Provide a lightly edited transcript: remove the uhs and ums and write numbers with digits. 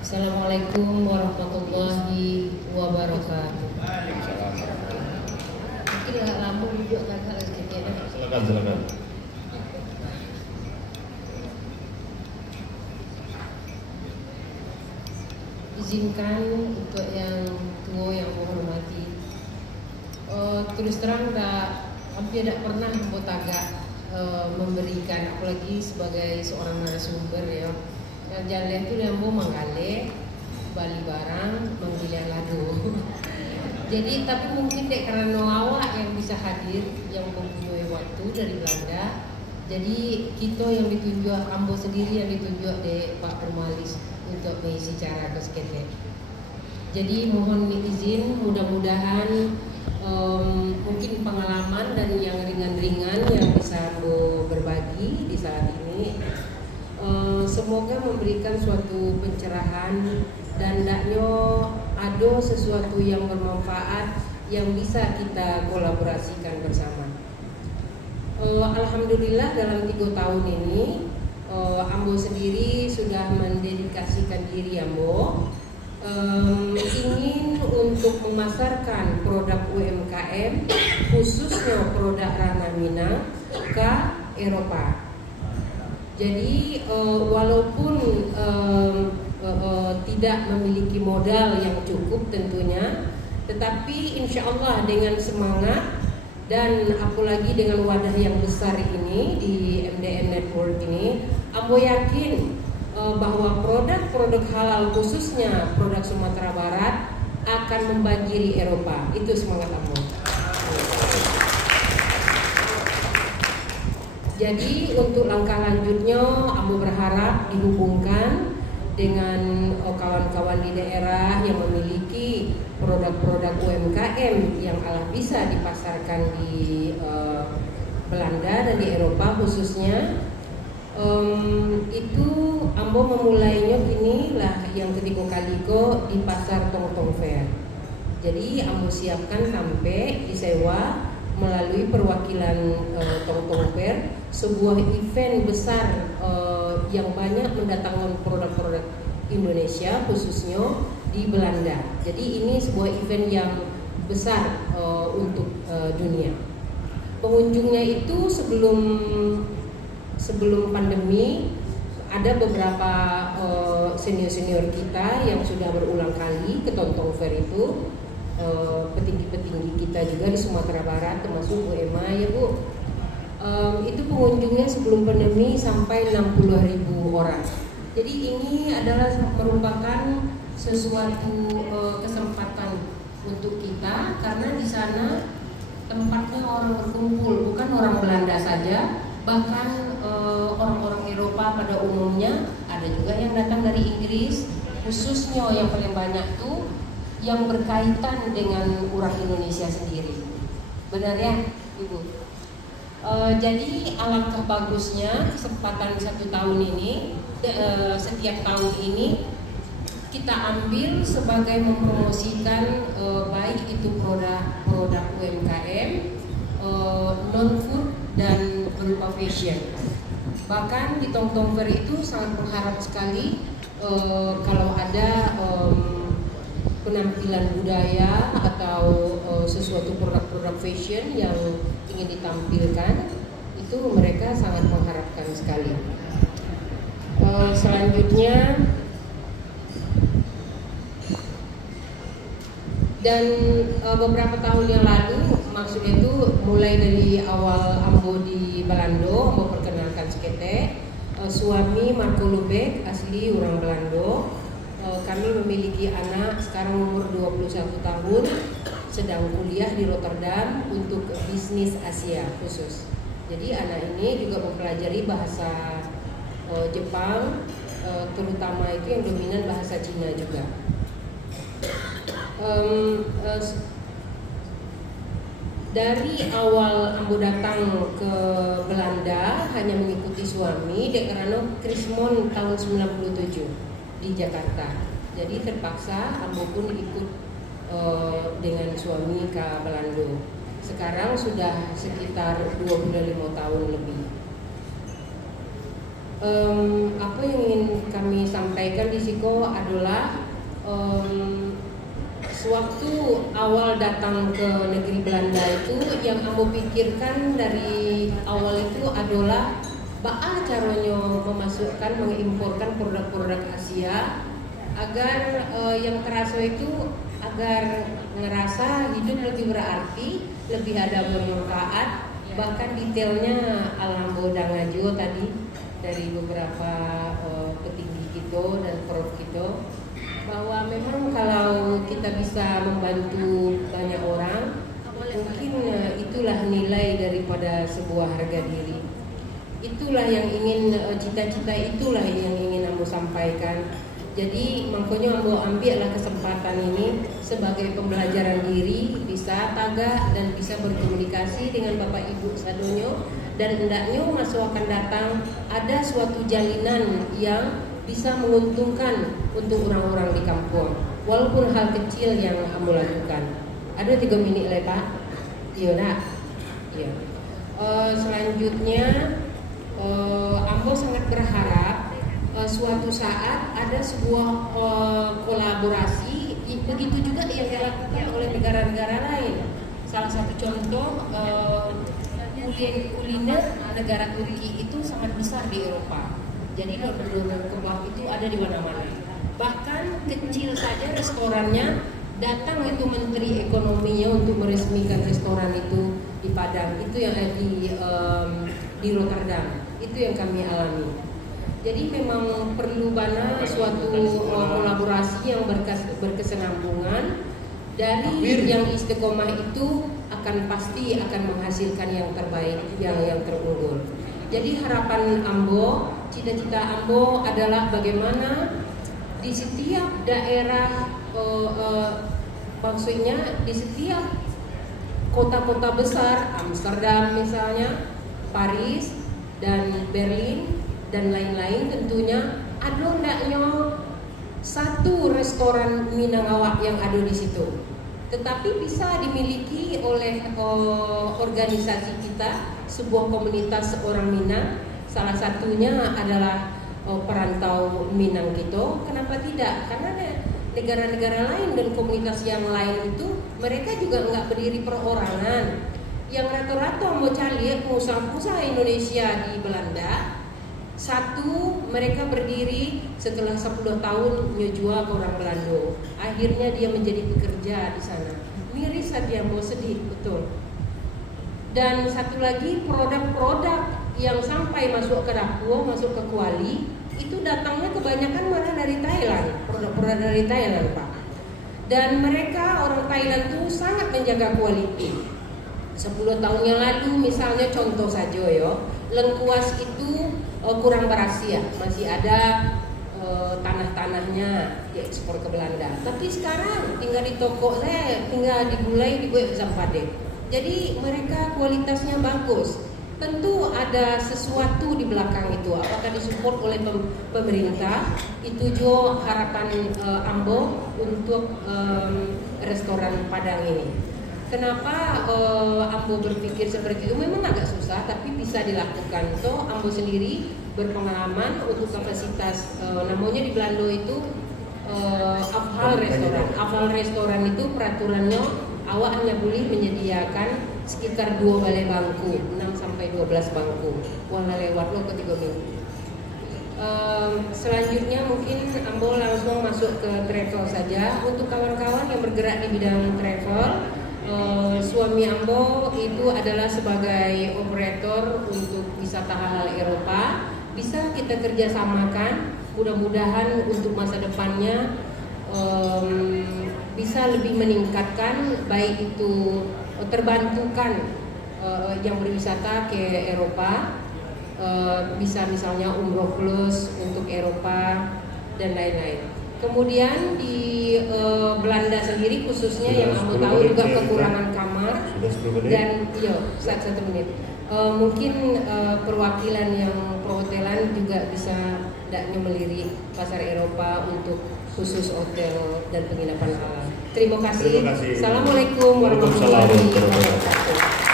Assalamualaikum warahmatullahi wabarakatuh. Mungkin agak lama duduk kakak sedikit ya. Silakan. Izinkan untuk yang tua yang menghormati. Terus terang hampir tidak pernah agak memberikan, apalagi sebagai seorang narasumber ya. Yang jalan itu yang mau menggale Bali barang menggilian lado. Jadi tapi mungkin dek karena awak yang bisa hadir yang mempunyai waktu dari Belanda. Jadi kita yang ditunjuk, Ambo sendiri yang ditunjuk dek Pak Permalis untuk mengisi cara ke seketek. Jadi mohon izin, mudah-mudahan mungkin pengalaman dan yang ringan-ringan yang bisa Ambo berbagi di saat ini. Semoga memberikan suatu pencerahan dan hendaknya ada sesuatu yang bermanfaat yang bisa kita kolaborasikan bersama. Alhamdulillah dalam 3 tahun ini Ambo sendiri sudah mendedikasikan diri Ambo ingin untuk memasarkan produk UMKM khususnya produk Ranah Minang ke Eropa. Jadi walaupun tidak memiliki modal yang cukup tentunya, tetapi insya Allah dengan semangat dan apalagi dengan wadah yang besar ini di MDN Network ini, Ambo yakin bahwa produk-produk halal khususnya produk Sumatera Barat akan membanjiri Eropa. Itu semangat Ambo. Jadi untuk langkah lanjutnya Ambo berharap dihubungkan dengan kawan-kawan di daerah yang memiliki produk-produk UMKM yang bisa dipasarkan di Belanda dan di Eropa khususnya. Itu Ambo memulainya inilah yang ketiga kali di pasar Tongtong Fair. Jadi Ambo siapkan sampai disewa melalui perwakilan Tongtong Fair, sebuah event besar yang banyak mendatangkan produk-produk Indonesia khususnya di Belanda. Jadi ini sebuah event yang besar untuk dunia. Pengunjungnya itu sebelum pandemi ada beberapa senior-senior kita yang sudah berulang kali ke Tongtong Fair itu. Petinggi-petinggi kita juga di Sumatera Barat termasuk Bu Emma ya Bu. Itu pengunjungnya sebelum pandemi sampai 60.000 orang. Jadi ini adalah merupakan sesuatu kesempatan untuk kita karena di sana tempatnya orang berkumpul, bukan orang Belanda saja, bahkan orang-orang Eropa pada umumnya, ada juga yang datang dari Inggris, khususnya yang paling banyak tuh yang berkaitan dengan orang Indonesia sendiri. Benar ya Ibu? Jadi alangkah bagusnya kesempatan 1 tahun ini, setiap tahun ini kita ambil sebagai mempromosikan baik itu produk UMKM, non-food dan berupa fashion. Bahkan di Tongtong Fair itu sangat berharap sekali kalau ada penampilan budaya atau sesuatu produk-produk fashion yang ingin ditampilkan, itu mereka sangat mengharapkan sekali. Selanjutnya, dan beberapa tahun yang lalu, maksudnya itu mulai dari awal Ambo di Belando, Ambo perkenalkan sekete, suami Marco Lubek asli orang Belando. Kami memiliki anak sekarang umur 21 tahun, sedang kuliah di Rotterdam untuk bisnis Asia khusus. Jadi anak ini juga mempelajari bahasa Jepang, terutama itu yang dominan bahasa Cina juga. Dari awal Ambo datang ke Belanda hanya mengikuti suami karena Krismon tahun 97 di Jakarta. Jadi terpaksa Ambo pun ikut dengan suami ke Belanda. Sekarang sudah sekitar 25 tahun lebih. Apa yang ingin kami sampaikan di Siko adalah sewaktu awal datang ke negeri Belanda itu, yang Ambo pikirkan dari awal itu adalah bagaimana caranya memasukkan, mengimporkan produk-produk Asia agar yang terasa itu agar ngerasa hidup lebih berarti, lebih ada bermanfaat. Bahkan detailnya Alhambo Dangajo tadi dari beberapa petinggi kita dan prof kita, bahwa memang kalau kita bisa membantu banyak orang, mungkin itulah nilai daripada sebuah harga diri. Itulah yang ingin, cita-cita itulah yang ingin Ambo sampaikan. Jadi makanya Ambo ambillah kesempatan ini sebagai pembelajaran diri, bisa tagak dan bisa berkomunikasi dengan Bapak Ibu sadonyo, dan hendaknya masa akan datang ada suatu jalinan yang bisa menguntungkan untuk orang-orang di kampung, walaupun hal kecil yang Ambo lakukan. Ada 3 menit lah Pak. Iya nak. Iya. Selanjutnya Ambo sangat berharap suatu saat ada sebuah kolaborasi, begitu juga yang dilakukan oleh negara-negara lain. Salah satu contoh, kuliner negara Turki itu sangat besar di Eropa. Jadi donor kebab itu ada di mana-mana. Bahkan kecil saja restorannya, datang itu menteri ekonominya untuk meresmikan restoran itu di Padang. Itu yang di Rotterdam. Itu yang kami alami. Jadi memang perlu banget suatu kolaborasi yang berkesinambungan. Dari yang istiqomah itu pasti akan menghasilkan yang terbaik, yang terunggul. Jadi harapan Ambo, cita-cita Ambo adalah bagaimana di setiap daerah, maksudnya di setiap kota-kota besar, Amsterdam misalnya, Paris dan Berlin dan lain-lain, tentunya ada hendaknya satu restoran Minang Awak yang ada di situ, tetapi bisa dimiliki oleh organisasi kita, sebuah komunitas orang Minang. Salah satunya adalah perantau Minang gitu. Kenapa tidak? Karena negara-negara lain dan komunitas yang lain itu mereka juga nggak berdiri perorangan. Yang rata-rata mau cari pengusaha-pengusaha Indonesia di Belanda, satu, mereka berdiri setelah 10 tahun ngejual ke orang Belanda. Akhirnya dia menjadi pekerja di sana. Miris saja, mau sedih, betul. Dan satu lagi, produk-produk yang sampai masuk ke dapur, masuk ke kuali, itu datangnya kebanyakan malah dari Thailand. Produk-produk dari Thailand, Pak. Dan mereka, orang Thailand tuh sangat menjaga kualitas. 10 tahun yang lalu misalnya, contoh saja ya, lengkuas itu kurang berhasil, masih ada tanah-tanahnya diekspor ke Belanda. Tapi sekarang tinggal di toko saya, tinggal di Bulai, dibuat Zampade. Jadi mereka kualitasnya bagus. Tentu ada sesuatu di belakang itu. Apakah disupport oleh pemerintah? Itu juga harapan Ambo untuk restoran Padang ini. Kenapa Ambo berpikir seperti itu? Memang agak susah, tapi bisa dilakukan. Toh Ambo sendiri berpengalaman untuk kapasitas, namanya di Belanda itu afhal restoran. Afhal restoran itu peraturannya awak hanya boleh menyediakan sekitar 2 balai bangku, 6 sampai 12 bangku. Wala lewat lo ke 3 minggu. Selanjutnya mungkin Ambo langsung masuk ke travel saja. Untuk kawan-kawan yang bergerak di bidang travel, suami Ambo itu adalah sebagai operator untuk wisata halal Eropa. Bisa kita kerjasamakan, mudah-mudahan untuk masa depannya bisa lebih meningkatkan, baik itu terbantukan yang berwisata ke Eropa, bisa misalnya umroh plus untuk Eropa dan lain-lain. Kemudian di Belanda sendiri khususnya yang kamu tahu juga kekurangan kamar dan satu menit. Mungkin perwakilan yang perhotelan juga bisa hendaknya melirik pasar Eropa untuk khusus hotel dan penginapan halal. Terima kasih. Assalamualaikum warahmatullahi wabarakatuh.